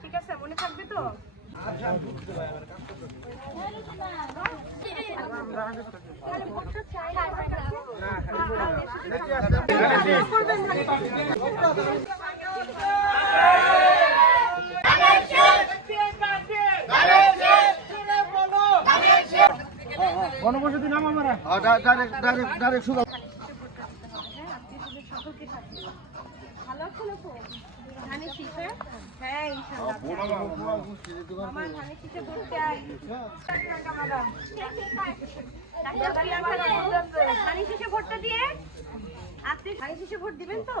ঠিক আছে মনে থাকবে তো। গণবসতি নাম আমরা ডাইরেক্ট ডাইরেক্ট ডাইরেক্ট সকলকে সাথে ভালো আছেন আপু? ধানের শীষে? হ্যাঁ, ইনশাআল্লাহ। আমার ধানের শীষে ভোট চাই। ডাক্তার বাড়ি আসার আগে ধানের শীষে ভোটটা দিয়ে আপনি ধানের শীষে ভোট দিবেন তো?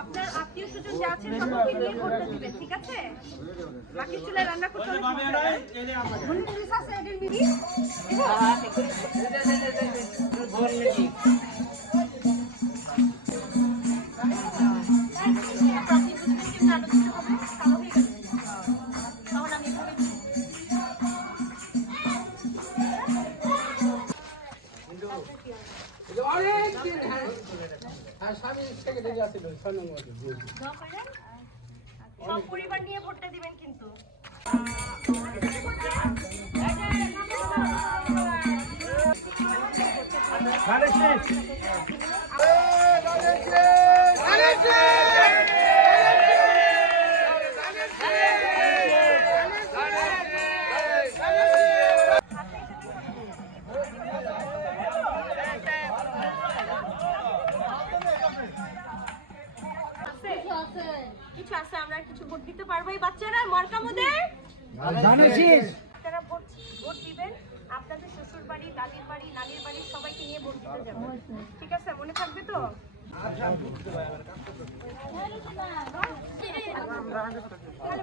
আপনার আত্মীয় স্বজন যা আছে সকলকে নিয়ে ভোটটা দিবেন ঠিক আছে? বাকি চুলে রান্না করতে হবে সমস্যা নাই। মনে পুলিশ আছে এদের সব পরিবার নিয়ে ভোটটা দিবেন কিন্তু? কিছু আছে আমরা কিছু ভোট দিতে পারব। এই বাচ্চারা মার্কা মোদের আপনারা ভোট ভোট দিবেন। আপনাদের শ্বশুর বাড়ি দাদির বাড়ি নানির বাড়ি সবাইকে নিয়ে ভোট দিতে যাবেন। ঠিক আছে মনে থাকবে তো? তাহলে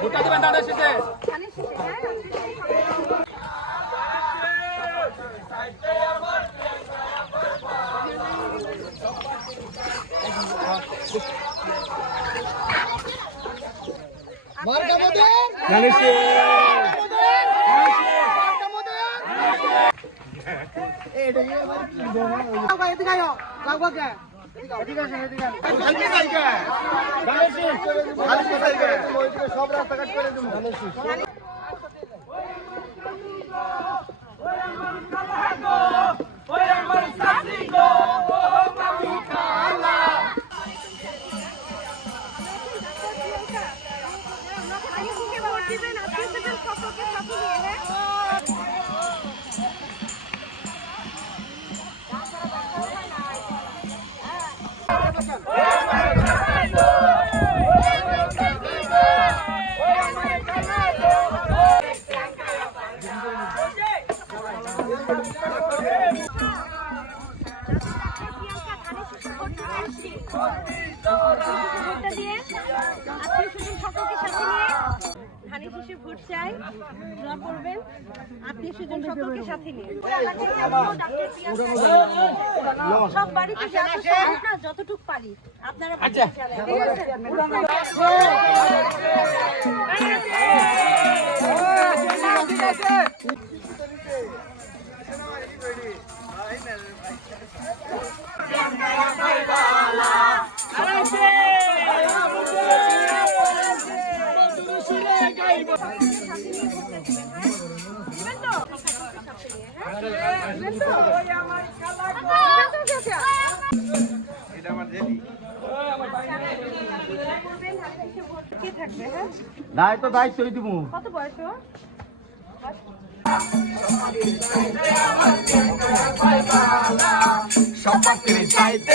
ভালো একটা পরিবেশ দিচ্ছে হ্যাঁ। সব রাস্তাঘাট করে দেবো। শীষে ভোট চাই দোয়া করবেন। আত্মীয় স্বজন সকলকে সাথে নিয়ে। সব বাড়িতে যতটুকু পারি আপনারা ঠিক আছে? দায়িত্ব দায়িত্বই দিব কত বয়স চাইতে